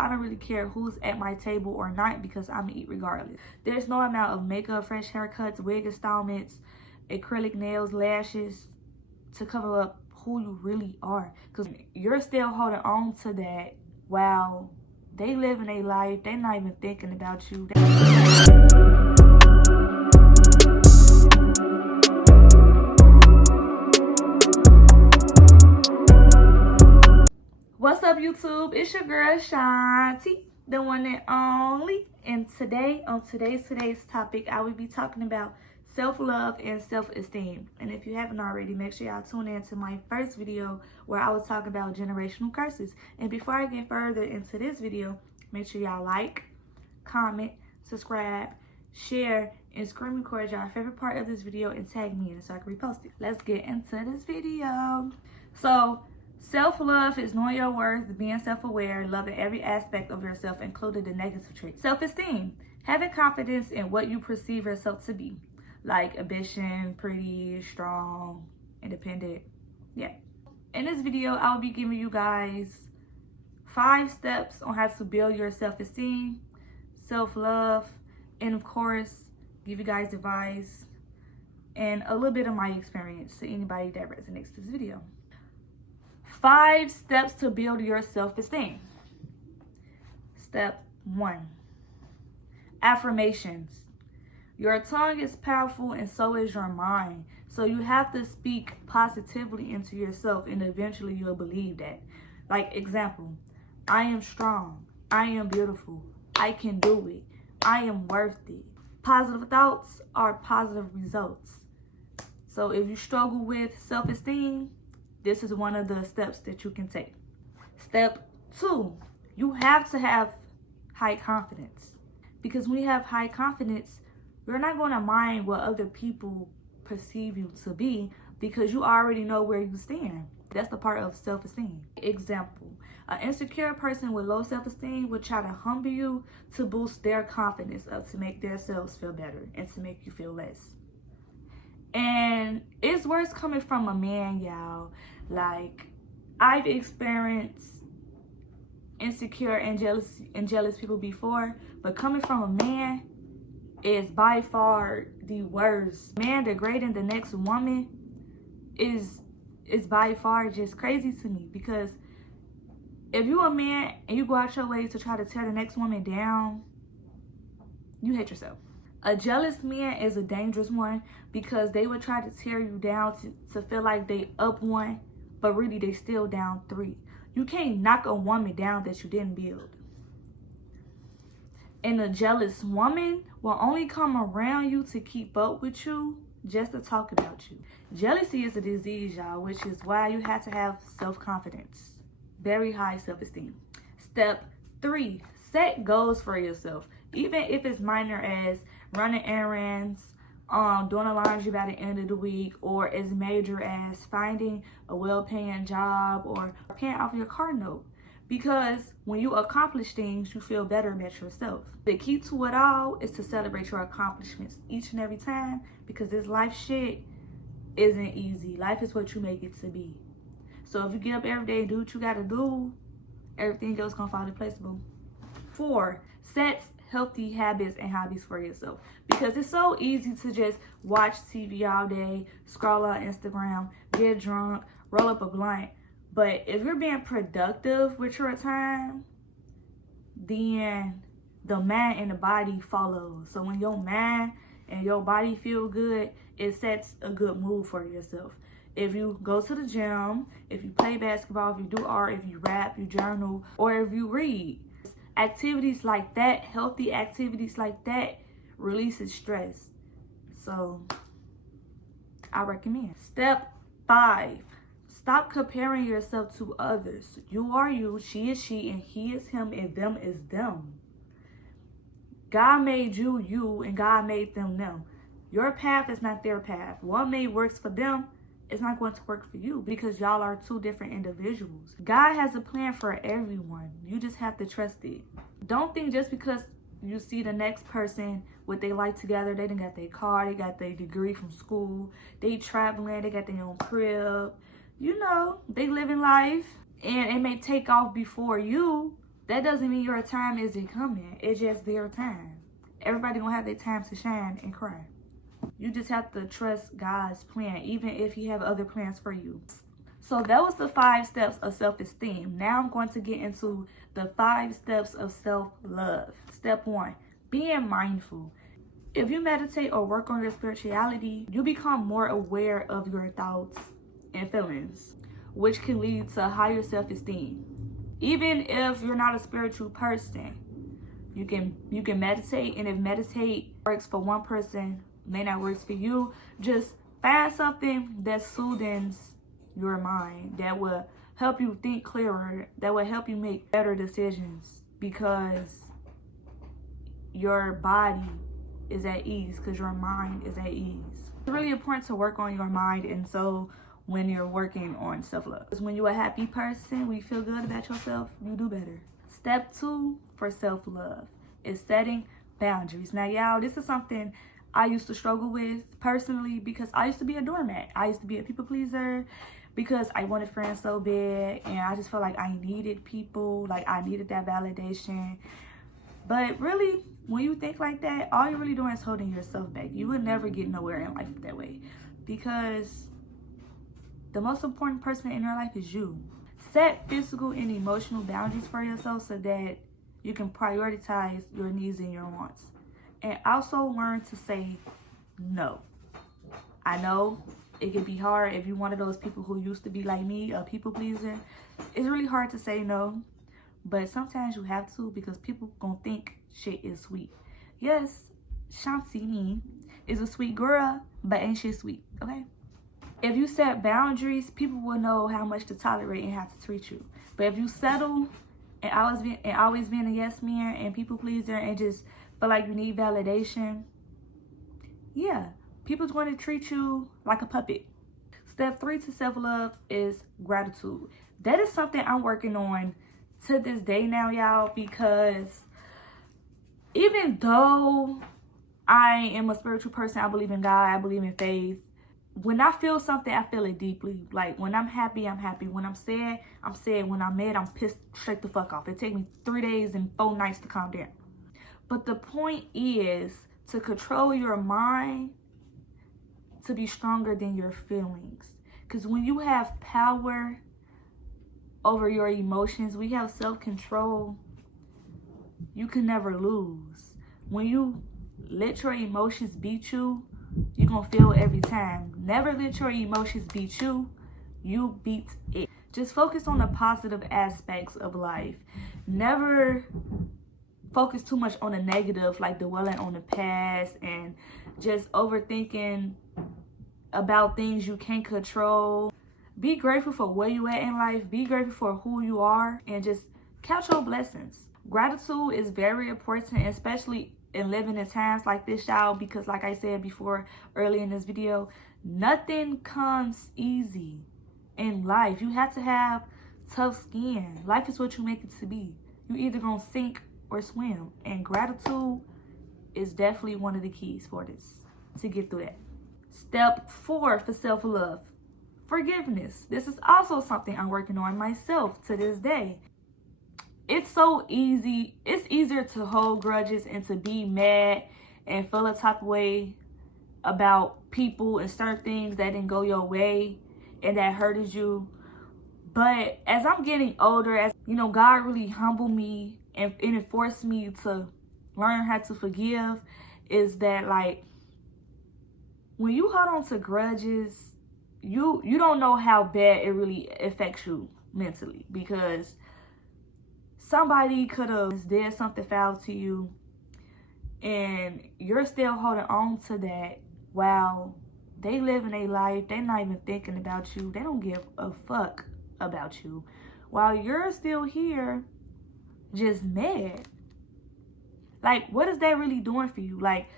I don't really care who's at my table or not because I'm gonna eat regardless. There's no amount of makeup, fresh haircuts, wig installments, acrylic nails, lashes to cover up who you really are. Because you're still holding on to that while they living their life. They're not even thinking about you. What's up, YouTube? It's your girl Shanti, the one and only. And today, on today's topic, I will be talking about self-love and self-esteem. And if you haven't already, make sure y'all tune in to my first video where I was talking about generational curses. And before I get further into this video, make sure y'all like, comment, subscribe, share, and screen record y'all favorite part of this video and tag me in it so I can repost it. Let's get into this video. So, self-love is knowing your worth, being self-aware, loving every aspect of yourself, including the negative traits. Self-esteem, having confidence in what you perceive yourself to be, like ambition, pretty, strong, independent. Yeah. In this video, I'll be giving you guys 5 steps on how to build your self-esteem, self-love, and of course, give you guys advice and a little bit of my experience to anybody that resonates with this video. 5 steps to build your self-esteem. Step 1, affirmations. Your tongue is powerful and so is your mind. So you have to speak positively into yourself and eventually you'll believe that. Like example, I am strong. I am beautiful. I can do it. I am worthy. Positive thoughts are positive results. So if you struggle with self-esteem, this is one of the steps that you can take. Step 2, you have to have high confidence. Because when you have high confidence, you're not going to mind what other people perceive you to be because you already know where you stand. That's the part of self-esteem. Example, an insecure person with low self-esteem would try to humble you to boost their confidence up to make themselves feel better and to make you feel less. And it's worse coming from a man, y'all. Like, I've experienced insecure and jealous people before, but coming from a man is by far the worst. Man degrading the next woman is by far just crazy to me, because if you a man and you go out your way to try to tear the next woman down, you hate yourself. A jealous man is a dangerous one because they would try to tear you down to feel like they up 1, but really they still down 3. You can't knock a woman down that you didn't build. And a jealous woman will only come around you to keep up with you just to talk about you. Jealousy is a disease, y'all, which is why you have to have self-confidence. Very high self-esteem. Step 3, set goals for yourself. Even if it's minor as running errands, doing a laundry by the end of the week, or as major as finding a well-paying job or paying off your car note. Because when you accomplish things, you feel better about yourself. The key to it all is to celebrate your accomplishments each and every time, because this life shit isn't easy. Life is what you make it to be. So if you get up every day and do what you gotta do, everything else gonna fall into place, boo. 4, set healthy habits and hobbies for yourself, because it's so easy to just watch TV all day, scroll on Instagram, get drunk, roll up a blunt. But if you're being productive with your time, then the mind and the body follow. So when your mind and your body feel good, it sets a good mood for yourself. If you go to the gym, if you play basketball, if you do art, if you rap, you journal, or if you read, activities like that, healthy activities like that, releases stress. So I recommend. Step 5, stop comparing yourself to others. You are you, she is she, and he is him, and them is them. God made you, you, and God made them, them. Your path is not their path. What may works for them, it's not going to work for you, because y'all are 2 different individuals. God has a plan for everyone. You just have to trust it. Don't think just because you see the next person with their life together, they done got their car, they got their degree from school, they traveling, they got their own crib. You know, they living life, and it may take off before you. that doesn't mean your time isn't coming. It's just their time. Everybody gonna have their time to shine and cry. You just have to trust God's plan, even if he have other plans for you. So that was the 5 steps of self-esteem. Now I'm going to get into the 5 steps of self-love. Step 1, being mindful. If you meditate or work on your spirituality, you become more aware of your thoughts and feelings, which can lead to higher self-esteem. Even if you're not a spiritual person, you can meditate, and if meditate works for one person, may not work for you, just find something that soothes your mind, that will help you think clearer, that will help you make better decisions, because your body is at ease, because your mind is at ease. It's really important to work on your mind, and so when you're working on self-love, because when you're a happy person, when you feel good about yourself, you do better. Step 2 for self-love is setting boundaries. Now, y'all, this is something I used to struggle with personally, because I used to be a doormat. I used to be a people pleaser because I wanted friends so bad, and I just felt like I needed people, like I needed that validation. But really, when you think like that, all you're really doing is holding yourself back. You will never get nowhere in life that way, because the most important person in your life is you. Set physical and emotional boundaries for yourself so that you can prioritize your needs and your wants. And also learn to say no. I know it can be hard if you're one of those people who used to be like me, a people pleaser. It's really hard to say no, but sometimes you have to, because people gonna think shit is sweet. Yes, Shanti is a sweet girl, but ain't she sweet, okay? If you set boundaries, people will know how much to tolerate and how to treat you. But if you settle and always being a yes man and people pleaser and just feel like you need validation, yeah, people's going to treat you like a puppet. Step 3 to self-love is gratitude. That is something I'm working on to this day now, y'all, because even though I am a spiritual person, I believe in God, I believe in faith, when I feel something, I feel it deeply. Like when I'm happy, I'm happy. When I'm sad, I'm sad. When I'm mad, I'm pissed straight the fuck off. It takes me 3 days and 4 nights to calm down. But the point is to control your mind to be stronger than your feelings. Because when you have power over your emotions, we have self-control, you can never lose. When you let your emotions beat you, you're gonna feel every time. Never let your emotions beat you, you beat it. Just focus on the positive aspects of life. Never focus too much on the negative, like dwelling on the past and just overthinking about things you can't control. Be grateful for where you at in life. Be grateful for who you are, and just count your blessings. Gratitude is very important, especially in living in times like this, y'all, because like I said before early in this video, nothing comes easy in life. You have to have tough skin. Life is what you make it to be. You either gonna sink or swim, and gratitude is definitely one of the keys for this, to get through that. Step 4 for self-love, forgiveness. This is also something I'm working on myself to this day. It's so easy. It's easier to hold grudges and to be mad and feel a type of way about people and certain things that didn't go your way and that hurted you. But as I'm getting older, as you know, God really humbled me and it forced me to learn how to forgive. Is that like when you hold on to grudges, you don't know how bad it really affects you mentally, because somebody could have did something foul to you and you're still holding on to that while they living their life. They're not even thinking about you. They don't give a fuck about you while you're still here just mad. Like, what is that really doing for you? Like,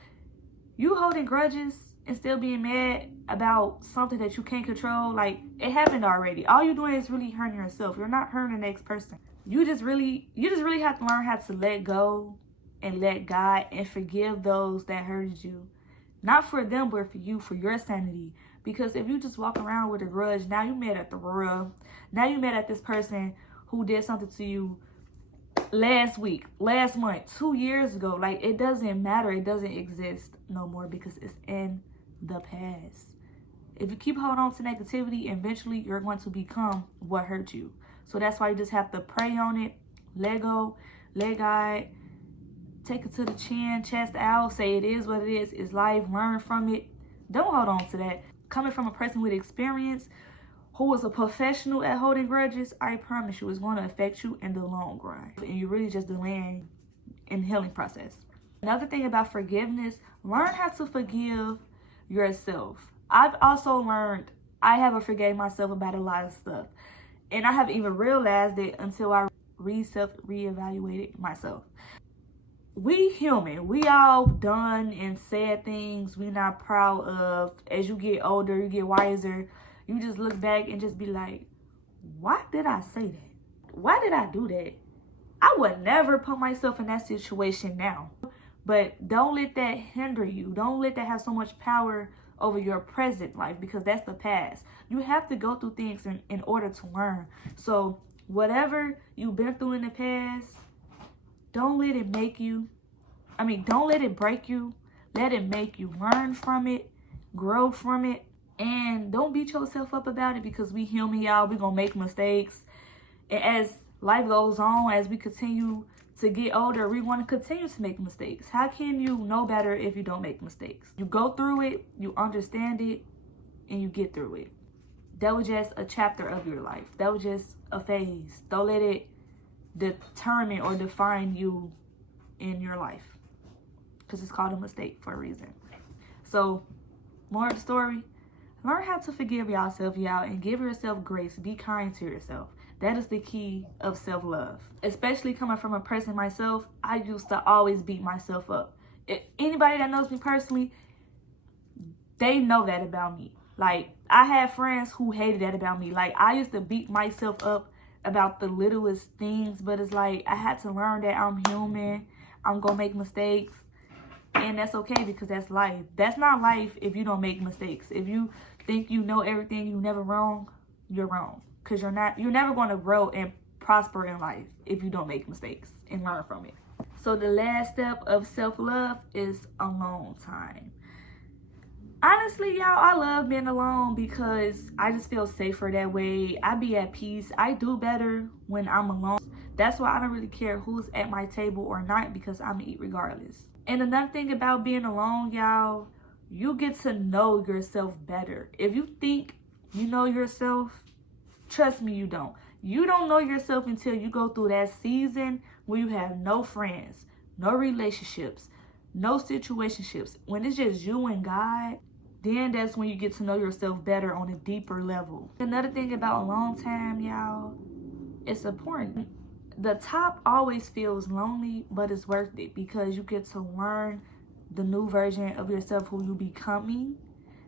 you holding grudges and still being mad about something that you can't control. Like, it happened already. All you're doing is really hurting yourself. You're not hurting the next person. You just really have to learn how to let go and let God and forgive those that hurted you. Not for them, but for you, for your sanity. Because if you just walk around with a grudge, now you mad at the world. Now you mad at this person who did something to you last week, last month, 2 years ago. Like, it doesn't matter. It doesn't exist no more because it's in the past. If you keep holding on to negativity, eventually you're going to become what hurt you. So that's why you just have to pray on it, let go, let God, take it to the chin, chest out, say it is what it is, it's life, learn from it. Don't hold on to that. Coming from a person with experience who is a professional at holding grudges, I promise you it's going to affect you in the long run. And you're really just delaying in the healing process. Another thing about forgiveness, learn how to forgive yourself. I've also learned I haven't forgave myself about a lot of stuff. And I haven't even realized it until I reevaluated myself. We human. We all done and said things we not proud of. As you get older, you get wiser. You just look back and just be like, why did I say that? Why did I do that? I would never put myself in that situation now. But don't let that hinder you. Don't let that have so much power over your present life because that's the past. You have to go through things in order to learn. So whatever you've been through in the past, don't let it make you, don't let it break you. Let it make you. Learn from it, grow from it, and don't beat yourself up about it because we human, y'all. We're going to make mistakes. And as life goes on, as we continue to get older, we want to continue to make mistakes. How can you know better if you don't make mistakes? You go through it, you understand it, and you get through it. That was just a chapter of your life. That was just a phase. Don't let it determine or define you in your life because it's called a mistake for a reason. So, more of the story, learn how to forgive yourself, y'all, and give yourself grace. Be kind to yourself. That is the key of self-love. Especially coming from a person myself, I used to always beat myself up. If anybody that knows me personally, they know that about me. Like, I had friends who hated that about me. Like, I used to beat myself up about the littlest things, but it's like I had to learn that I'm human. I'm gonna make mistakes, and that's okay because that's life. That's not life if you don't make mistakes. If you think you know everything, you never wrong, you're wrong. Because you're never going to grow and prosper in life if you don't make mistakes and learn from it. So the last step of self-love is alone time. Honestly, y'all, I love being alone because I just feel safer that way. I be at peace. I do better when I'm alone. That's why I don't really care who's at my table or not because I'm going to eat regardless. And another thing about being alone, y'all, you get to know yourself better. If you think you know yourself, trust me, you don't. You don't know yourself until you go through that season where you have no friends, no relationships, no situationships. When it's just you and God, then that's when you get to know yourself better on a deeper level. Another thing about alone time, y'all, it's important. The top always feels lonely, but it's worth it because you get to learn the new version of yourself, who you becoming.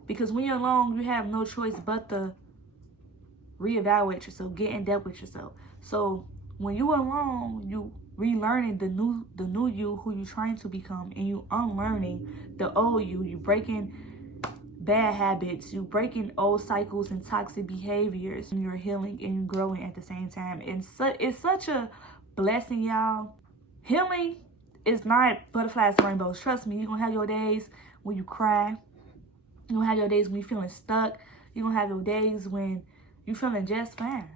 Because when you're alone, you have no choice but to reevaluate yourself, get in depth with yourself. So when you alone, you relearning the new you, who you trying to become, and you unlearning the old you. You breaking bad habits, you breaking old cycles and toxic behaviors, and you're healing and you're growing at the same time. And it's such a blessing, y'all. Healing is not butterflies and rainbows. Trust me, you're gonna have your days when you cry. You're gonna have your days when you're feeling stuck. You're gonna have your days when you're feeling just fine.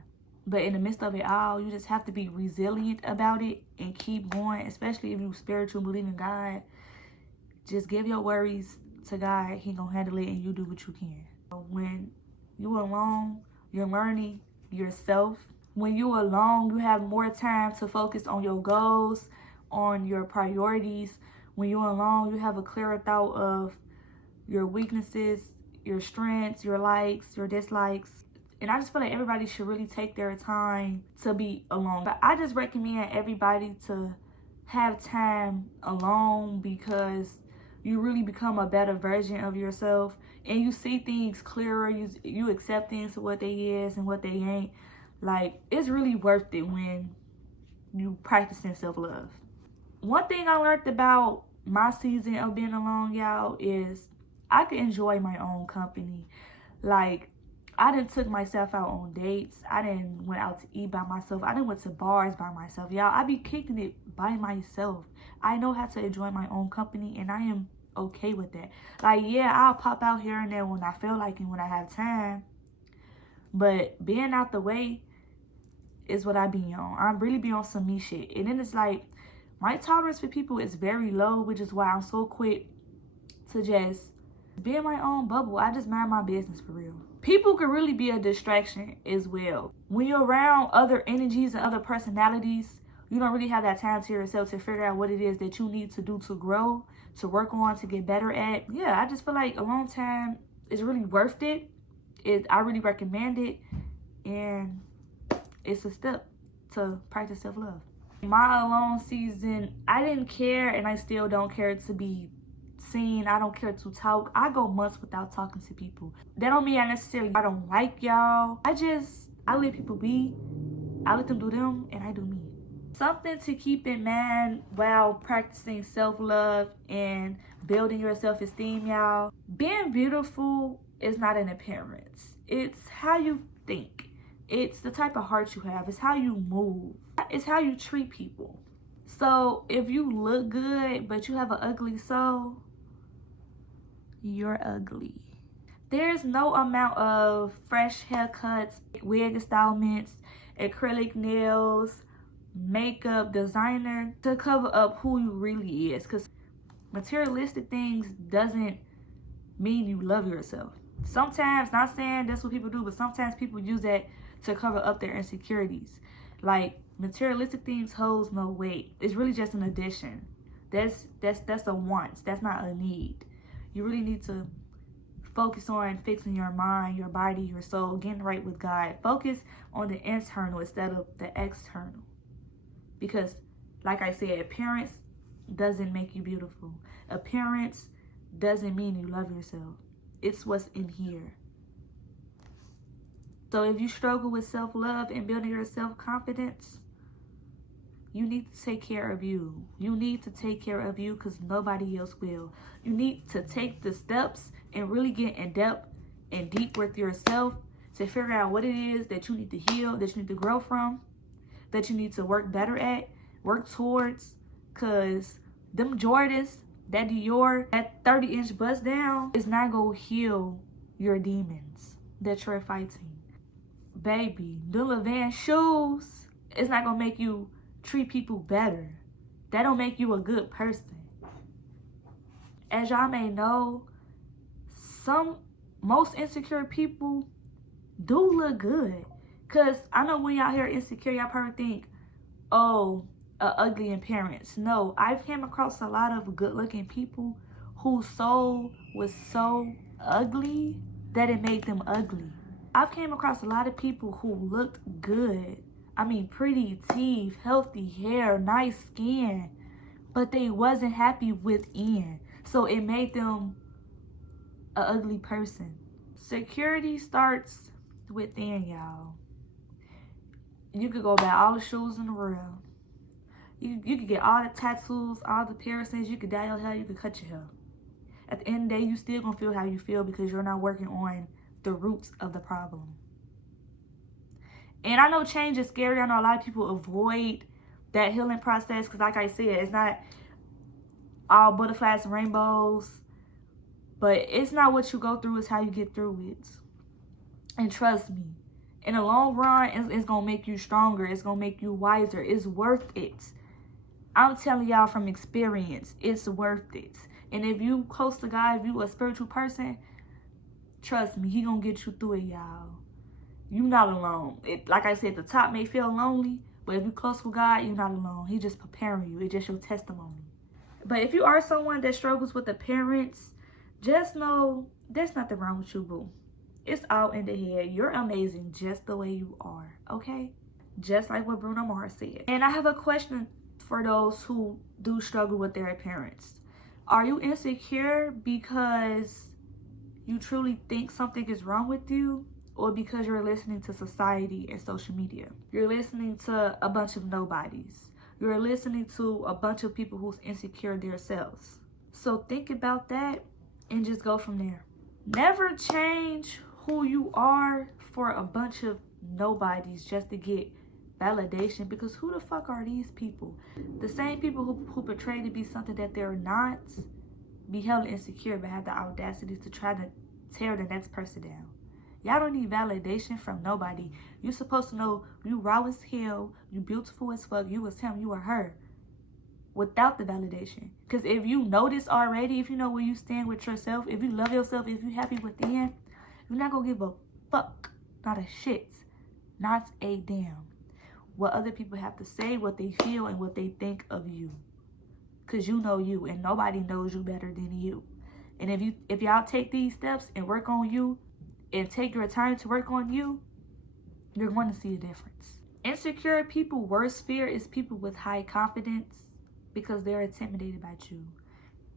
But in the midst of it all, you just have to be resilient about it and keep going, especially if you're spiritual, believe in God. Just give your worries to God. He gonna handle it and you do what you can. When you're alone, you're learning yourself. When you're alone, you have more time to focus on your goals, on your priorities. When you're alone, you have a clearer thought of your weaknesses, your strengths, your likes, your dislikes. And I just feel like everybody should really take their time to be alone. But I just recommend everybody to have time alone because you really become a better version of yourself. And you see things clearer. You accept things for what they is and what they ain't. Like, it's really worth it when you practicing self-love. One thing I learned about my season of being alone, y'all, is I can enjoy my own company. Like, I done took myself out on dates. I done went out to eat by myself. I done went to bars by myself. Y'all, I be kicking it by myself. I know how to enjoy my own company, and I am okay with that. Like, yeah, I'll pop out here and there when I feel like it, when I have time. But being out the way is what I be on. I really be on some me shit. And then it's like, my tolerance for people is very low, which is why I'm so quick to just be in my own bubble. I just mind my business for real. People can really be a distraction as well. When you're around other energies and other personalities, you don't really have that time to yourself to figure out what it is that you need to do to grow, to work on, to get better at. Yeah, I just feel like alone time is really worth it. I really recommend it. And it's a step to practice self-love. My alone season, I didn't care, and I still don't care to be seen. I don't care to talk. I go months without talking to people. That don't mean I don't like y'all. I let people be. I let them do them, and I do me. Something to keep in mind while practicing self-love and building your self-esteem, y'all. Being beautiful is not an appearance. It's how you think. It's the type of heart you have. It's how you move. It's how you treat people. So if you look good, but you have an ugly soul, you're ugly. There's no amount of fresh haircuts, wig installments, acrylic nails, makeup, designer to cover up who you really is. Because materialistic things doesn't mean you love yourself. Sometimes, not saying that's what people do, but sometimes people use that to cover up their insecurities. Like, materialistic things holds no weight. It's really just an addition. That's a want. That's not a need. You really need to focus on fixing your mind, your body, your soul, getting right with God. Focus on the internal instead of the external. Because, like I said, appearance doesn't make you beautiful. Appearance doesn't mean you love yourself. It's what's in here. So if you struggle with self-love and building your self-confidence, you need to take care of you. You need to take care of you because nobody else will. You need to take the steps and really get in depth and deep with yourself to figure out what it is that you need to heal, that you need to grow from, that you need to work better at, work towards. Because them Jordans, that Dior, that 30-inch bust down is not going to heal your demons that you're fighting. Baby, the Levan shoes, it's not going to make you treat people better. That don't make you a good person. As y'all may know, most insecure people do look good. Because I know when y'all hear insecure, y'all probably think, oh, ugly appearance. No, I've came across a lot of good looking people whose soul was so ugly that it made them ugly. I've came across a lot of people who looked good. I mean, pretty teeth, healthy hair, nice skin, but they wasn't happy within. So it made them an ugly person. Security starts within, y'all. You could go buy all the shoes in the world. You could get all the tattoos, all the piercings. You could dye your hair, you could cut your hair. At the end of the day, you still gonna feel how you feel because you're not working on the roots of the problem. And I know change is scary. I know a lot of people avoid that healing process because, like I said, it's not all butterflies and rainbows. But it's not what you go through, it's how you get through it. And trust me, in the long run, it's going to make you stronger. It's going to make you wiser. It's worth it. I'm telling y'all from experience, it's worth it. And if you close to God, if you a spiritual person, trust me, he going to get you through it, y'all. You're not alone. Like I said, the top may feel lonely, but if you're close with God, you're not alone. He's just preparing you. It's just your testimony. But if you are someone that struggles with appearance, just know there's nothing wrong with you, boo. It's all in the head. You're amazing just the way you are, okay? Just like what Bruno Mars said. And I have a question for those who do struggle with their appearance. Are you insecure because you truly think something is wrong with you? Or because you're listening to society and social media? You're listening to a bunch of nobodies. You're listening to a bunch of people who's insecure themselves. So think about that and just go from there. Never change who you are for a bunch of nobodies just to get validation. Because who the fuck are these people? The same people who portray to be something that they're not, be held insecure but have the audacity to try to tear the next person down. Y'all don't need validation from nobody. You're supposed to know you raw as hell, you beautiful as fuck, you was him, you are her, without the validation. Because if you know this already, if you know where you stand with yourself, if you love yourself, if you're happy within, you're not gonna give a fuck, not a shit, not a damn, what other people have to say, what they feel, and what they think of you. Because you know you, and nobody knows you better than you. And if y'all take these steps and work on you, and take your time to work on you, you're going to see a difference. Insecure people, worst fear is people with high confidence, because they're intimidated by you.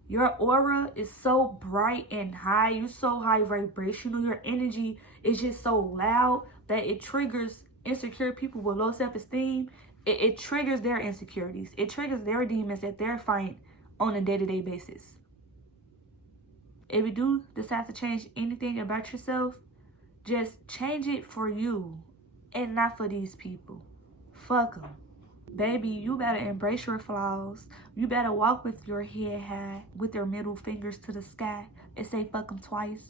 Your aura is so bright and high. You're so high vibrational. Your energy is just so loud that it triggers insecure people with low self-esteem. It triggers their insecurities. It triggers their demons that they're fighting on a day-to-day basis. If you do decide to change anything about yourself, just change it for you and not for these people. Fuck them. Baby, you better embrace your flaws. You better walk with your head high, with your middle fingers to the sky, and say fuck them twice.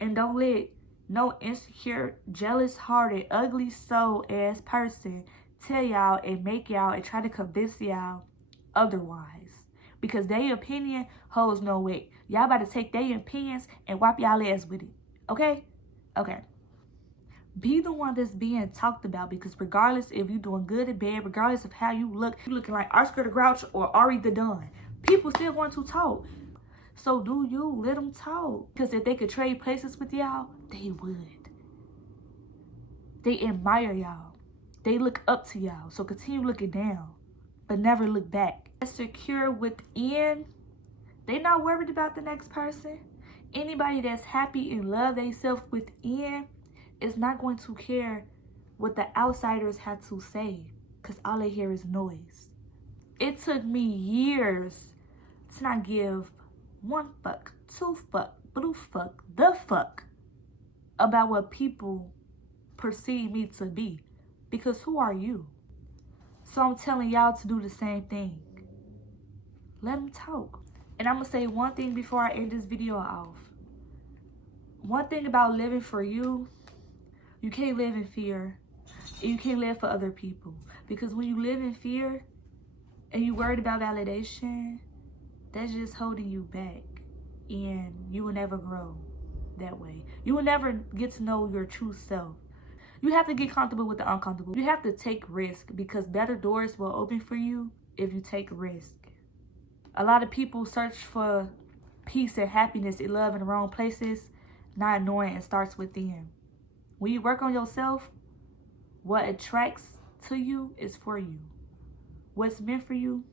And don't let no insecure, jealous-hearted, ugly soul-ass person tell y'all and make y'all and try to convince y'all otherwise. Because their opinion holds no weight. Y'all about to take their opinions and wipe y'all ass with it. Okay? Okay. Be the one that's being talked about, because regardless if you're doing good or bad, regardless of how you look, you looking like Oscar the Grouch or Ari the Don, people still want to talk. So do you, let them talk. Because if they could trade places with y'all, they would. They admire y'all. They look up to y'all. So continue looking down, but never look back. Secure within, they not worried about the next person. Anybody that's happy and love themselves within is not going to care what the outsiders have to say, because all they hear is noise. It took me years to not give one fuck, two fuck, blue fuck, the fuck about what people perceive me to be. Because who are you? So I'm telling y'all to do the same thing. Let them talk. And I'm going to say one thing before I end this video off. One thing about living for you, you can't live in fear. And you can't live for other people. Because when you live in fear and you worried about validation, that's just holding you back. And you will never grow that way. You will never get to know your true self. You have to get comfortable with the uncomfortable. You have to take risk, because better doors will open for you if you take risk. A lot of people search for peace and happiness and love in the wrong places, not knowing it starts within. When you work on yourself, what attracts to you is for you. What's meant for you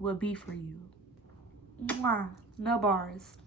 will be for you. Mwah. No bars.